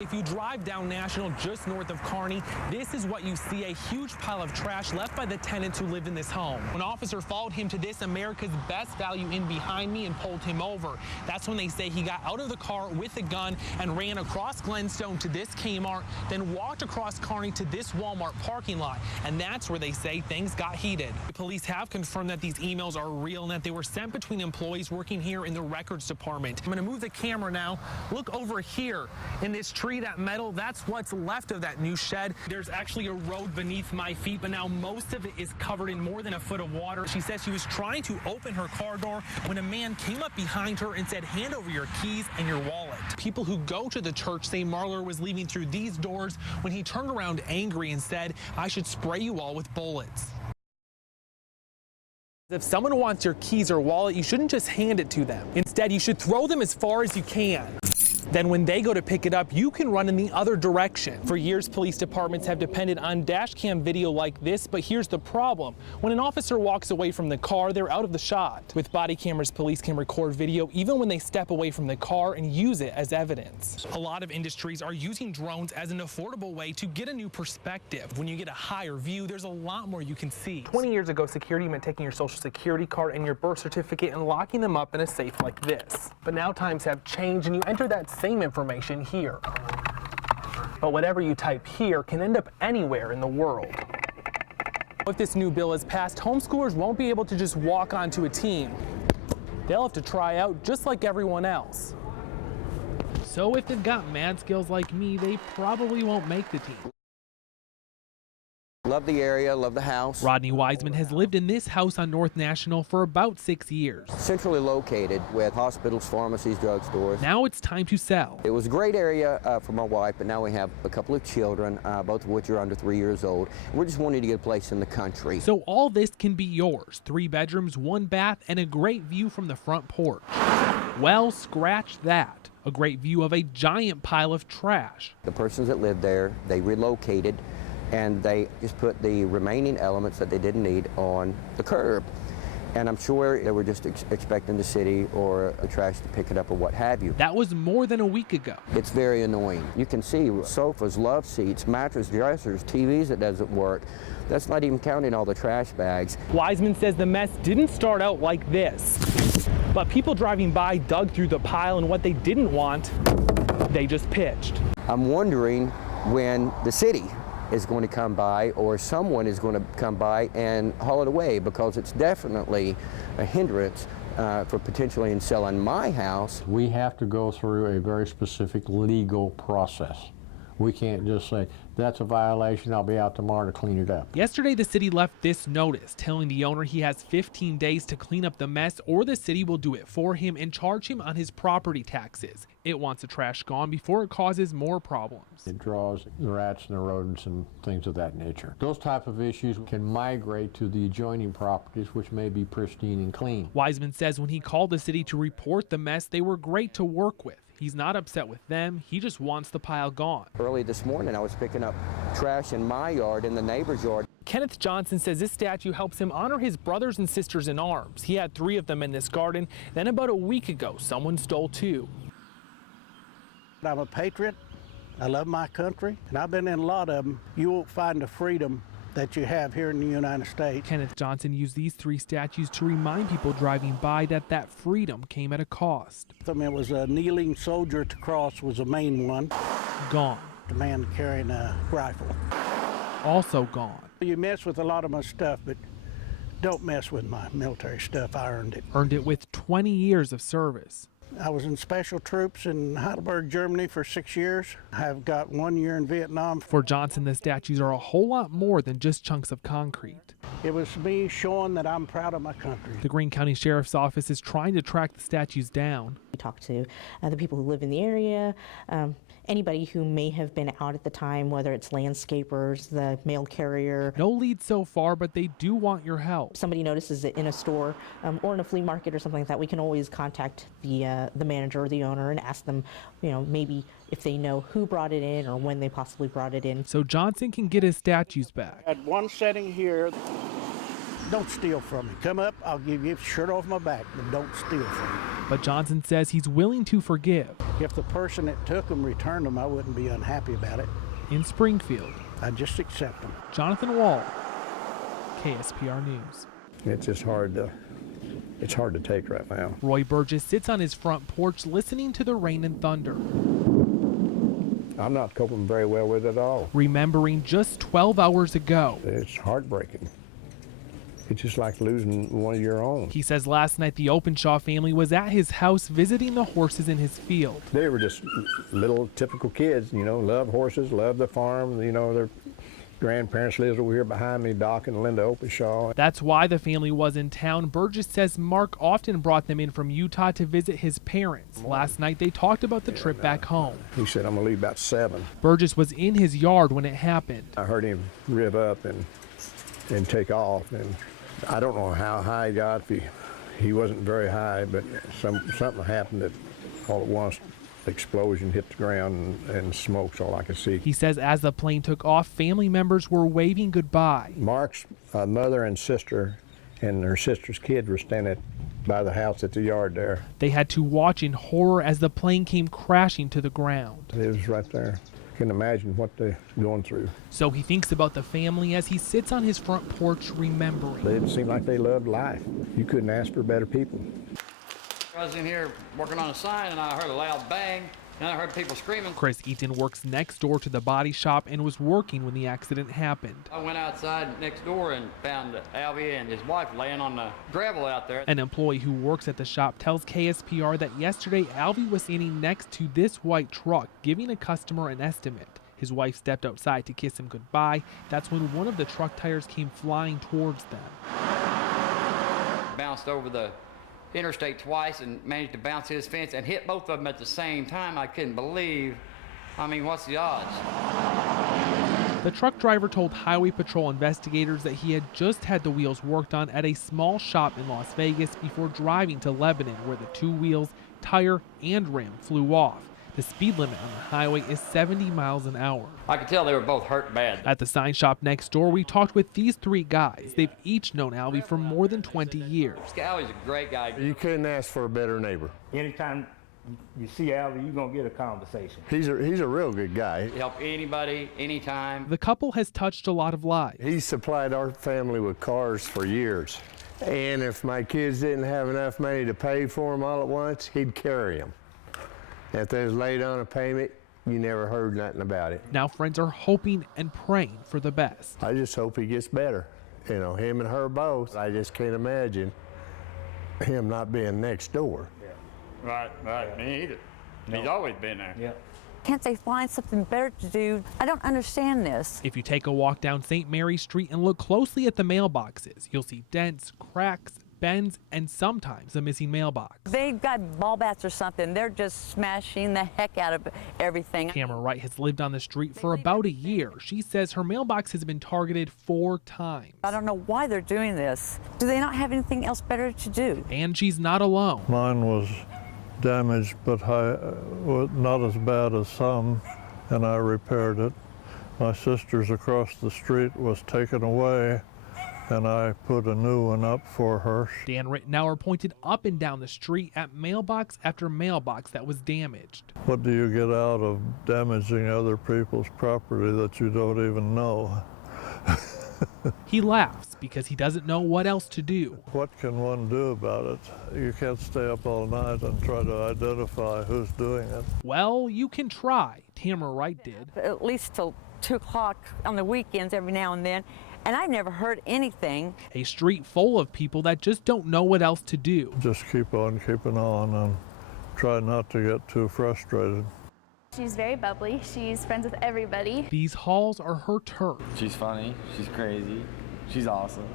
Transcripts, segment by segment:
If you drive down National just north of Kearney, this is what you see, a huge pile of trash left by the tenants who lived in this home. An officer followed him to this America's Best Value Inn behind me and pulled him over. That's when they say he got out of the car with a gun and ran across Glenstone to this Kmart, then walked across Kearney to this Walmart parking lot. And that's where they say things got heated. The police have confirmed that these emails are real and that they were sent between employees working here in the records department. I'm going to move the camera now. Look over here in this tree, that metal, that's what's left of that new shed. There's actually a road beneath my feet, but now most of it is covered in more than a foot of water. She says she was trying to open her car door when a man came up behind her and said, "Hand over your keys and your wallet." People who go to the church say Marler was leaving through these doors when he turned around angry and said, "I should spray you all with bullets." If someone wants your keys or wallet, you shouldn't just hand it to them. Instead, you should throw them as far as you can. Then when they go to pick it up, you can run in the other direction. For years, police departments have depended on dash cam video like this, but here's the problem. When an officer walks away from the car, they're out of the shot. With body cameras, police can record video even when they step away from the car and use it as evidence. A lot of industries are using drones as an affordable way to get a new perspective. When you get a higher view, there's a lot more you can see. 20 years ago, security meant taking your social security card and your birth certificate and locking them up in a safe like this. But now times have changed and you enter that same information here. But whatever you type here can end up anywhere in the world. If this new bill is passed, homeschoolers won't be able to just walk onto a team. They'll have to try out just like everyone else. So if they've got mad skills like me, they probably won't make the team. Love the area, love the house. Rodney Wiseman has lived in this house on North National for about 6 years. Centrally located with hospitals, pharmacies, drugstores. Now it's time to sell. It was a great area for my wife, but now we have a couple of children, both of which are under 3 years old. We're just wanting to get a place in the country. So all this can be yours. 3 bedrooms, 1 bath, and a great view from the front porch. Well, scratch that. A great view of a giant pile of trash. The persons that lived there, they relocated, and they just put the remaining elements that they didn't need on the curb. And I'm sure they were just expecting the city or the trash to pick it up or what have you. That was more than a week ago. It's very annoying. You can see sofas, love seats, mattress, dressers, TVs that doesn't work. That's not even counting all the trash bags. Wiseman says the mess didn't start out like this, but people driving by dug through the pile, and what they didn't want, they just pitched. I'm wondering when the city is going to come by or someone is going to come by and haul it away, because it's definitely a hindrance for potentially in selling my house. We have to go through a very specific legal process. We can't just say, that's a violation, I'll be out tomorrow to clean it up. Yesterday, the city left this notice telling the owner he has 15 days to clean up the mess, or the city will do it for him and charge him on his property taxes. It wants the trash gone before it causes more problems. It draws the rats and the rodents and things of that nature. Those type of issues can migrate to the adjoining properties, which may be pristine and clean. Wiseman says when he called the city to report the mess, they were great to work with. He's not upset with them, he just wants the pile gone. Early this morning I was picking up trash in my yard, in the neighbor's yard. Kenneth Johnson says this statue helps him honor his brothers and sisters in arms. He had 3 of them in this garden. Then about a week ago, someone stole 2. I'm a patriot. I love my country, and I've been in a lot of them. You won't find the freedom that you have here in the United States. Kenneth Johnson used these 3 statues to remind people driving by that freedom came at a cost. I mean, it was a kneeling soldier at the cross was the main one. Gone. The man carrying a rifle. Also gone. You mess with a lot of my stuff, but don't mess with my military stuff. I earned it. Earned it with 20 years of service. I was in special troops in Heidelberg, Germany for 6 years. I've got 1 year in Vietnam. For Johnson, the statues are a whole lot more than just chunks of concrete. It was me showing that I'm proud of my country. The Greene County Sheriff's Office is trying to track the statues down. We talked to the people who live in the area, anybody who may have been out at the time, whether it's landscapers, the mail carrier. No leads so far, but they do want your help. Somebody notices it in a store or in a flea market or something like that, we can always contact the manager or the owner and ask them, you know, maybe if they know who brought it in or when they possibly brought it in. So Johnson can get his statues back. I had one setting here. Don't steal from me. Come up, I'll give you a shirt off my back, but don't steal from me. But Johnson says he's willing to forgive. If the person that took them returned them, I wouldn't be unhappy about it. In Springfield, I'd just accept them. Jonathan Wahl, KSPR News. It's just hard to take right now. Roy Burgess sits on his front porch listening to the rain and thunder, I'm not coping very well with it at all. remembering just 12 hours ago. It's heartbreaking. It's just like losing one of your own. He says last night the Openshaw family was at his house visiting the horses in his field. They were just little typical kids, love horses, love the farm. Their grandparents lives over here behind me, Doc and Linda Openshaw. That's why the family was in town. Burgess says Mark often brought them in from Utah to visit his parents. Last night they talked about the trip back home. He said, I'm gonna leave about 7. Burgess was in his yard when it happened. I heard him rev up and take off, and I don't know how high he got. He wasn't very high, but something happened that all at once the explosion hit the ground and smoke's all I could see. He says as the plane took off, family members were waving goodbye. Mark's mother and sister and her sister's kid were standing by the house at the yard there. They had to watch in horror as the plane came crashing to the ground. It was right there. Can imagine what they're going through. So he thinks about the family as he sits on his front porch remembering. It seemed like they loved life. You couldn't ask for better people. I was in here working on a sign and I heard a loud bang and I heard people screaming. Chris Eaton works next door to the body shop and was working when the accident happened. I went outside next door and found Albie and his wife laying on the gravel out there. An employee who works at the shop tells KSPR that yesterday Albie was standing next to this white truck giving a customer an estimate. His wife stepped outside to kiss him goodbye. That's when one of the truck tires came flying towards them. Bounced over the interstate twice and managed to bounce his fence and hit both of them at the same time. I couldn't believe. What's the odds? The truck driver told Highway Patrol investigators that he had just had the wheels worked on at a small shop in Las Vegas before driving to Lebanon, where the 2 wheels, tire, and rim flew off. The speed limit on the highway is 70 miles an hour. I could tell they were both hurt bad. At the sign shop next door, we talked with these 3 guys. They've each known Albie for more than 20 years. Albie's a great guy. You couldn't ask for a better neighbor. Anytime you see Albie, you're going to get a conversation. He's a real good guy. He helped anybody, anytime. The couple has touched a lot of lives. He supplied our family with cars for years. And if my kids didn't have enough money to pay for them all at once, he'd carry them. If they was late on a payment, you never heard nothing about it. Now friends are hoping and praying for the best. I just hope he gets better. Him and her both. I just can't imagine him not being next door. Right, me either. He's always been there. Yeah. Can't they find something better to do? I don't understand this. If you take a walk down St. Mary Street and look closely at the mailboxes, you'll see dents, cracks, bends, and sometimes a missing mailbox. They've got ball bats or something. They're just smashing the heck out of everything. Tamara Wright has lived on the street for about a year. She says her mailbox has been targeted 4 times. I don't know why they're doing this. Do they not have anything else better to do? And she's not alone. Mine was damaged, but not as bad as some, and I repaired it. My sister's across the street was taken away, and I put a new one up for her. Dan Rittenauer pointed up and down the street at mailbox after mailbox that was damaged. What do you get out of damaging other people's property that you don't even know? He laughs because he doesn't know what else to do. What can one do about it? You can't stay up all night and try to identify who's doing it. Well, you can try. Tamara Wright did. At least till 2 o'clock on the weekends every now and then. And I've never heard anything. A street full of people that just don't know what else to do. Just keep on keeping on and try not to get too frustrated. She's very bubbly. She's friends with everybody. These halls are her turf. She's funny. She's crazy. She's awesome.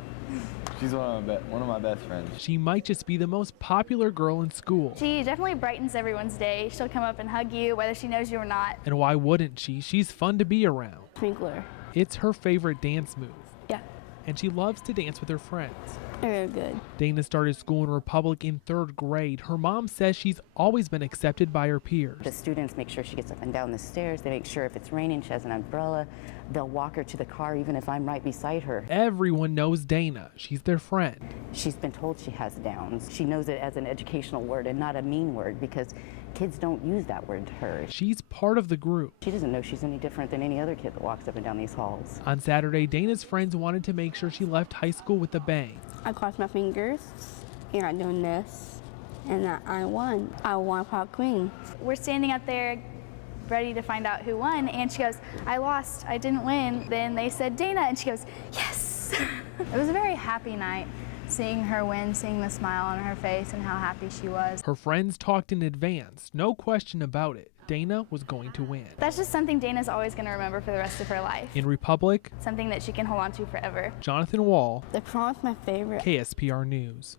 She's one of my best friends. She might just be the most popular girl in school. She definitely brightens everyone's day. She'll come up and hug you, whether she knows you or not. And why wouldn't she? She's fun to be around. Sprinkler. It's her favorite dance move. Yeah. And she loves to dance with her friends. Very good. Dana started school in Republic in 3rd grade. Her mom says she's always been accepted by her peers. The students make sure she gets up and down the stairs. They make sure if it's raining, she has an umbrella. They'll walk her to the car even if I'm right beside her. Everyone knows Dana. She's their friend. She's been told she has Downs. She knows it as an educational word and not a mean word because kids don't use that word to her. She's part of the group. She doesn't know she's any different than any other kid that walks up and down these halls. On Saturday, Dana's friends wanted to make sure she left high school with a bang. I crossed my fingers, and I'm doing this, and I won. I won Pop Queen. We're standing up there ready to find out who won, and she goes, I lost, I didn't win. Then they said Dana, and she goes, yes. It was a very happy night, seeing her win, seeing the smile on her face and how happy she was. Her friends talked in advance, no question about it. Dana was going to win. That's just something Dana's always going to remember for the rest of her life. In Republic, Something that she can hold on to forever. Jonathan Wahl, The prom is my favorite. KSPR News.